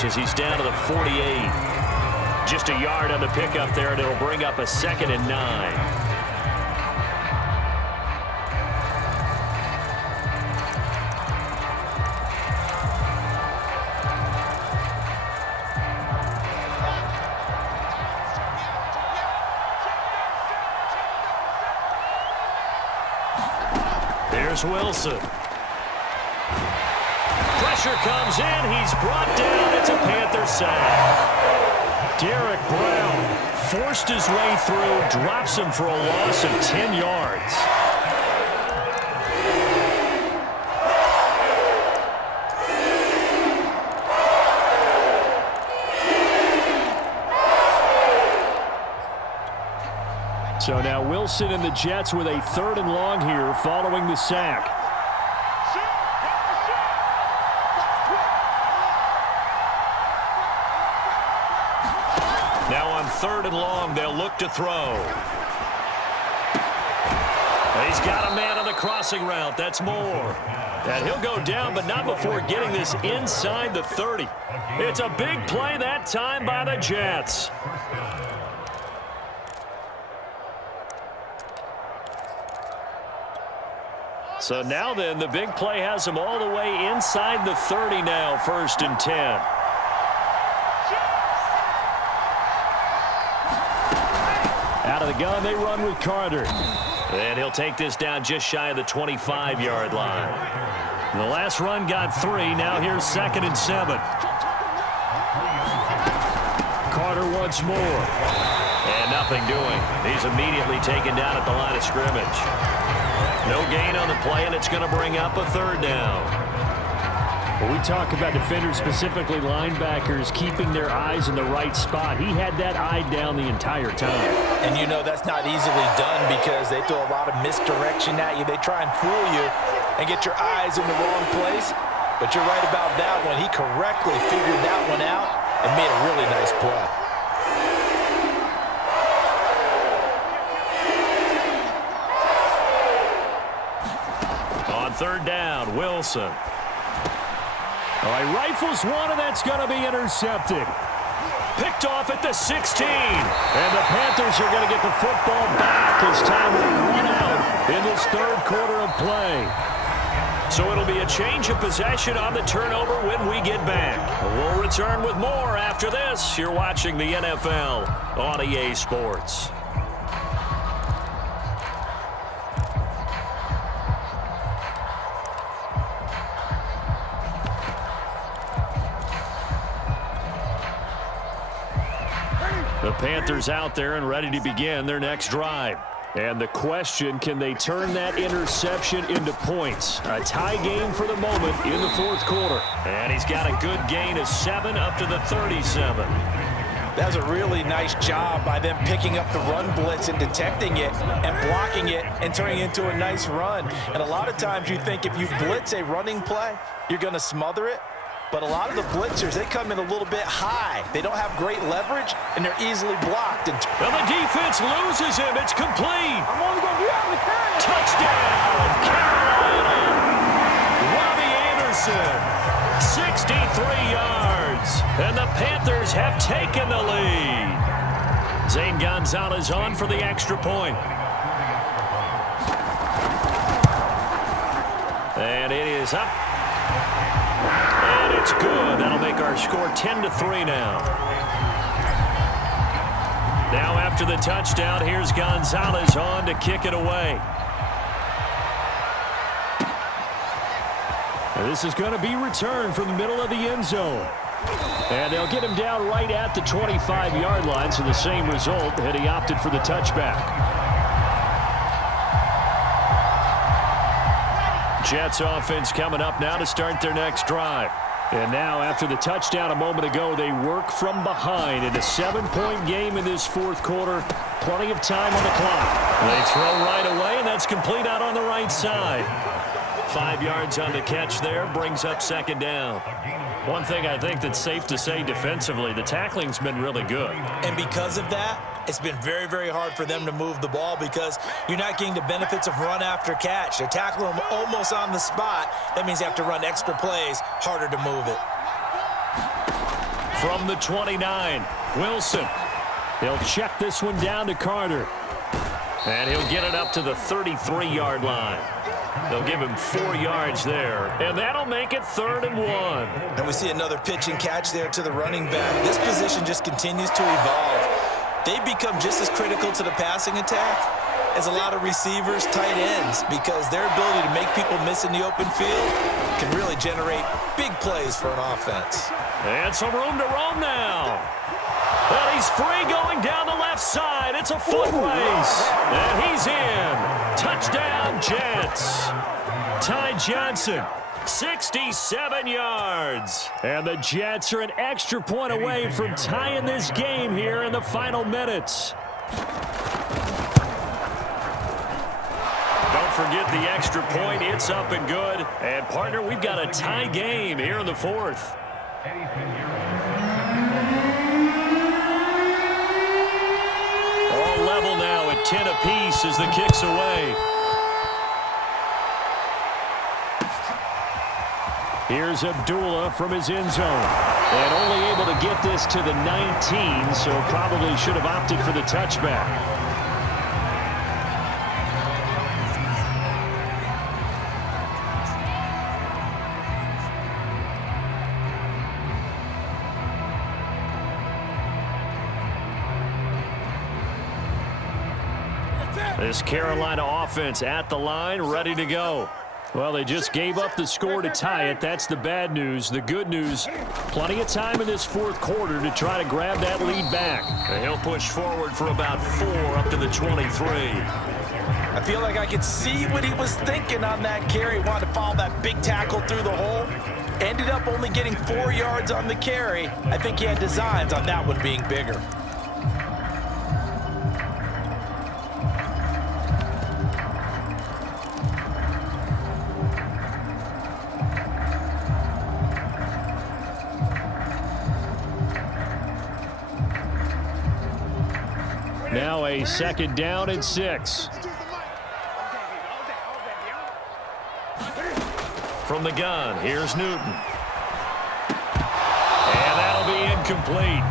yards as he's down to the 48. Just a yard on the pickup there, and it'll bring up a 2nd and 9. Here's Wilson. Pressure comes in. He's brought down. It's a Panther sack. Derek Brown forced his way through, drops him for a loss of 10 yards. So now Wilson and the Jets with a 3rd and long here following the sack. Now on 3rd and long, they'll look to throw. He's got a man on the crossing route. That's Moore. And he'll go down, but not before getting this inside the 30. It's a big play that time by the Jets. So now then, the big play has him all the way inside the 30 now, 1st and 10. Out of the gun, they run with Carter. And he'll take this down just shy of the 25-yard line. The last run got 3. Now here's 2nd and 7. Carter once more. And nothing doing. He's immediately taken down at the line of scrimmage. No gain on the play, and it's going to bring up a 3rd down. When we talk about defenders, specifically linebackers, keeping their eyes in the right spot, he had that eye down the entire time. And you know that's not easily done because they throw a lot of misdirection at you. They try and fool you and get your eyes in the wrong place. But you're right about that one. He correctly figured that one out and made a really nice play. On 3rd down, Wilson. All right, rifles one, and that's going to be intercepted. Picked off at the 16. And the Panthers are going to get the football back as time will run out in this 3rd quarter of play. So it'll be a change of possession on the turnover when we get back. We'll return with more after this. You're watching the NFL on EA Sports. The Panthers out there and ready to begin their next drive. And the question, can they turn that interception into points? A tie game for the moment in the 4th quarter. And he's got a good gain of 7 up to the 37. That was a really nice job by them picking up the run blitz and detecting it and blocking it and turning it into a nice run. And a lot of times you think if you blitz a running play, you're going to smother it. But a lot of the blitzers, they come in a little bit high. They don't have great leverage, and they're easily blocked. Well, the defense loses him. It's complete. I'm only going to be out of the turn. Touchdown, Carolina. Robbie Anderson, 63 yards. And the Panthers have taken the lead. Zane Gonzalez on for the extra point. And it is up. And it's good. That'll make our score 10-3 now. Now after the touchdown, here's Gonzalez on to kick it away. And this is going to be returned from the middle of the end zone. And they'll get him down right at the 25-yard line, so the same result, and he opted for the touchback. Jets offense coming up now to start their next drive. And now after the touchdown a moment ago, they work from behind in a 7-point game in this 4th quarter. Plenty of time on the clock. They throw right away, and that's complete out on the right side. 5 yards on the catch there, brings up 2nd down. One thing I think that's safe to say defensively, the tackling's been really good. And because of that, it's been very, very hard for them to move the ball because you're not getting the benefits of run after catch. They're tackling them almost on the spot. That means they have to run extra plays, harder to move it. From the 29, Wilson. He'll check this one down to Carter. And he'll get it up to the 33-yard line. They'll give him 4 yards there, and that'll make it 3rd and 1. And we see another pitch and catch there to the running back. This position just continues to evolve. They become just as critical to the passing attack as a lot of receivers, tight ends, because their ability to make people miss in the open field can really generate big plays for an offense. And some room to roam now. And he's free going down the left side. It's a foot race. And he's in. Touchdown, Jets. Ty Johnson, 67 yards. And the Jets are an extra point away from tying this game here in the final minutes. Don't forget the extra point. It's up and good. And, partner, we've got a tie game here in the 4th. All level now at 10 apiece as the kick's away. Here's Abdullah from his end zone. And only able to get this to the 19, so probably should have opted for the touchback. This Carolina offense at the line, ready to go. Well, they just gave up the score to tie it. That's the bad news. The good news, plenty of time in this 4th quarter to try to grab that lead back. And he'll push forward for about 4 up to the 23. I feel like I could see what he was thinking on that carry. He wanted to follow that big tackle through the hole. Ended up only getting 4 yards on the carry. I think he had designs on that one being bigger. Now a 2nd down and 6. From the gun, here's Newton. And that'll be incomplete.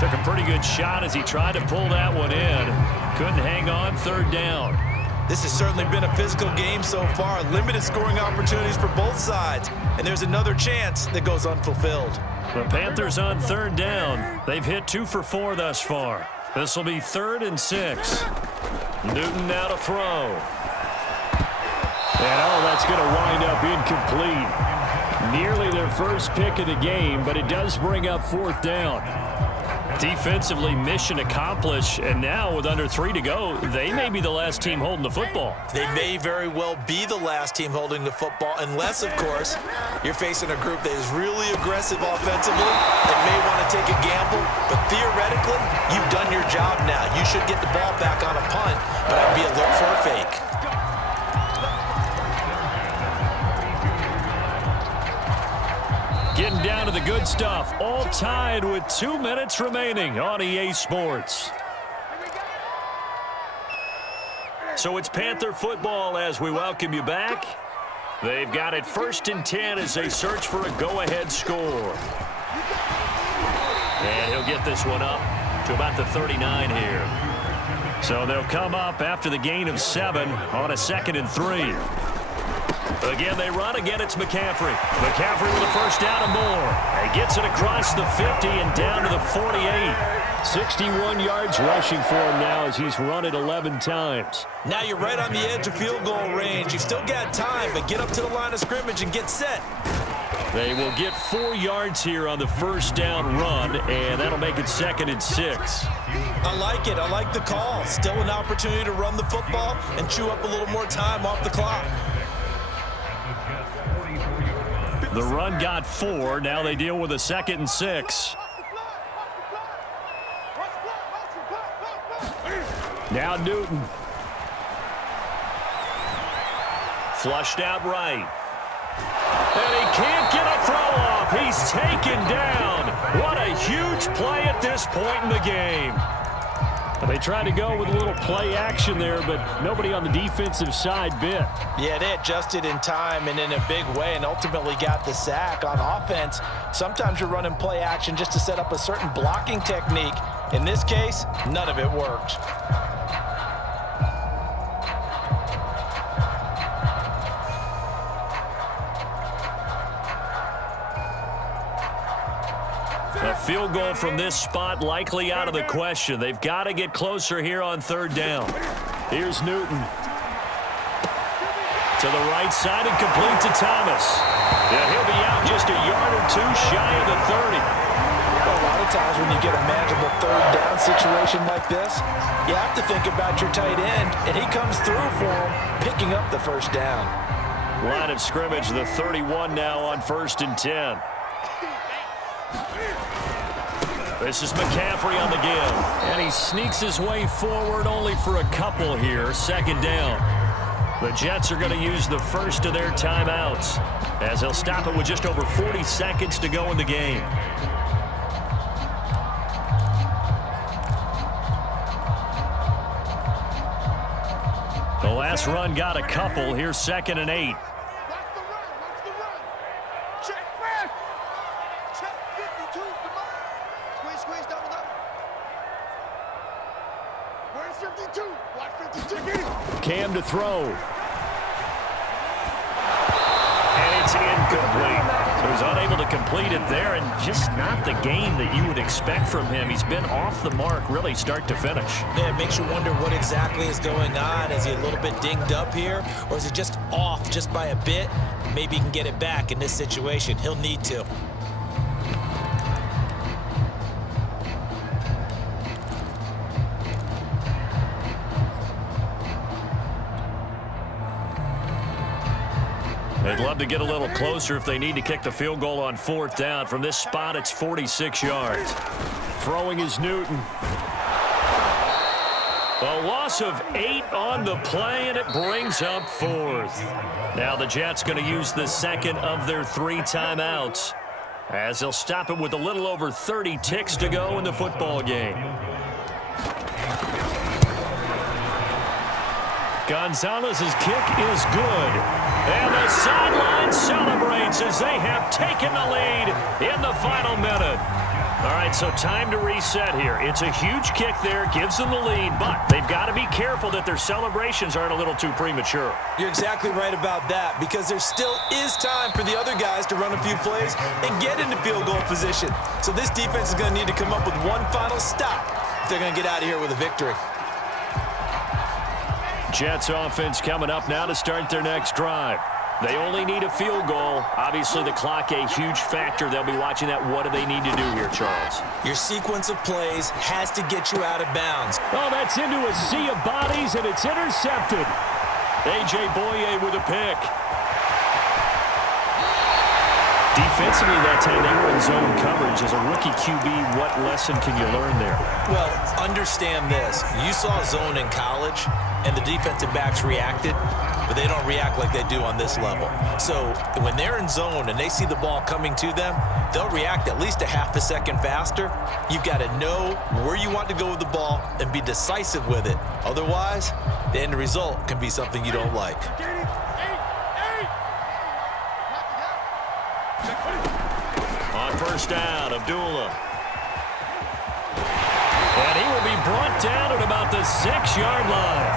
Took a pretty good shot as he tried to pull that one in. Couldn't hang on, 3rd down. This has certainly been a physical game so far. Limited scoring opportunities for both sides. And there's another chance that goes unfulfilled. The Panthers on 3rd down. They've hit 2 for 4 thus far. This will be 3rd and 6. Newton now to throw. And, that's going to wind up incomplete. Nearly their first pick of the game, but it does bring up 4th down. Defensively, mission accomplished, and now with under 3 to go, they may be the last team holding the football. They may very well be the last team holding the football, unless, of course, you're facing a group that is really aggressive offensively and may want to take a gamble. But theoretically, you've done your job now. You should get the ball back on a punt, but I'd be alert for a fake. Getting down to the good stuff. All tied with 2 minutes remaining on EA Sports. So it's Panther football as we welcome you back. They've got it 1st and 10 as they search for a go-ahead score. And he'll get this one up to about the 39 here. So they'll come up after the gain of 7 on a 2nd and 3. Again, they run. Again, it's McCaffrey. McCaffrey with a 1st down and more. He gets it across the 50 and down to the 48. 61 yards rushing for him now as he's run it 11 times. Now you're right on the edge of field goal range. You've still got time, but get up to the line of scrimmage and get set. They will get 4 yards here on the 1st down run, and that'll make it 2nd and 6. I like it. I like the call. Still an opportunity to run the football and chew up a little more time off the clock. The run got 4. Now they deal with a 2nd and 6. Now Newton. Flushed out right. And he can't get a throw off. He's taken down. What a huge play at this point in the game. They tried to go with a little play action there, but nobody on the defensive side bit. Yeah, they adjusted in time and in a big way and ultimately got the sack. On offense, sometimes you're running play action just to set up a certain blocking technique. In this case, none of it worked. A field goal from this spot likely out of the question. They've got to get closer here on third down. Here's Newton. To the right side and complete to Thomas. Yeah, he'll be out just a yard or two shy of the 30. Well, a lot of times when you get a manageable third down situation like this, you have to think about your tight end, and he comes through for him, picking up the first down. Line of scrimmage, the 31 now on 1st and 10. This is McCaffrey on the give, and he sneaks his way forward only for a couple here. 2nd down. The Jets are going to use the first of their timeouts as they'll stop it with just over 40 seconds to go in the game. The last run got a couple. Here's 2nd and 8. Cam to throw. And it's incomplete. So he's unable to complete it there, and just not the game that you would expect from him. He's been off the mark really start to finish. Yeah, it makes you wonder what exactly is going on. Is he a little bit dinged up here, or is it just off just by a bit? Maybe he can get it back in this situation. He'll need to. They'd love to get a little closer if they need to kick the field goal on 4th down. From this spot, it's 46 yards. Throwing is Newton. A loss of 8 on the play, and it brings up 4th. Now the Jets going to use the second of their 3 timeouts as they'll stop it with a little over 30 ticks to go in the football game. Gonzalez's kick is good. And the sideline celebrates as they have taken the lead in the final minute. All right, so time to reset here. It's a huge kick there, gives them the lead, but they've got to be careful that their celebrations aren't a little too premature. You're exactly right about that, because there still is time for the other guys to run a few plays and get into field goal position. So this defense is going to need to come up with one final stop if they're going to get out of here with a victory. Jets offense coming up now to start their next drive. They only need a field goal. Obviously, the clock a huge factor. They'll be watching that. What do they need to do here, Charles? Your sequence of plays has to get you out of bounds. Oh, that's into a sea of bodies, and it's intercepted. A.J. Boye with a pick. Defensively that time, they were in zone coverage. As a rookie QB, what lesson can you learn there? Well, understand this. You saw zone in college, and the defensive backs reacted, but they don't react like they do on this level. So when they're in zone and they see the ball coming to them, they'll react at least a half a second faster. You've got to know where you want to go with the ball and be decisive with it. Otherwise, the end result can be something you don't like. On 1st down, Abdullah. And he will be brought down at about the 6-yard line.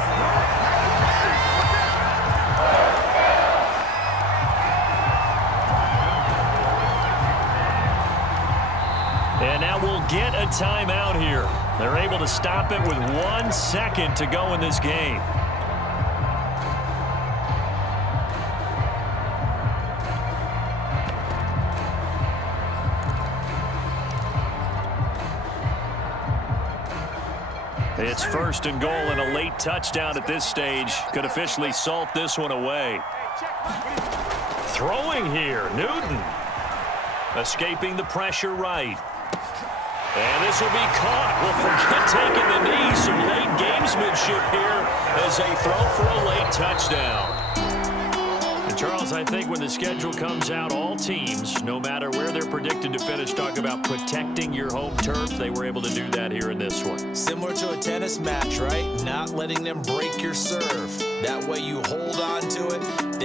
And now we'll get a timeout here. They're able to stop it with 1 second to go in this game. It's 1st and goal, and a late touchdown at this stage could officially salt this one away. Throwing here, Newton. Escaping the pressure right. And this will be caught. Well, forget taking the knee. Some late gamesmanship here as they throw for a late touchdown. The Charles, I think when the schedule comes out, all teams, no matter where they're predicted to finish, talk about protecting your home turf. They were able to do that here in this one. Similar to a tennis match, right? Not letting them break your serve. That way you hold on to it.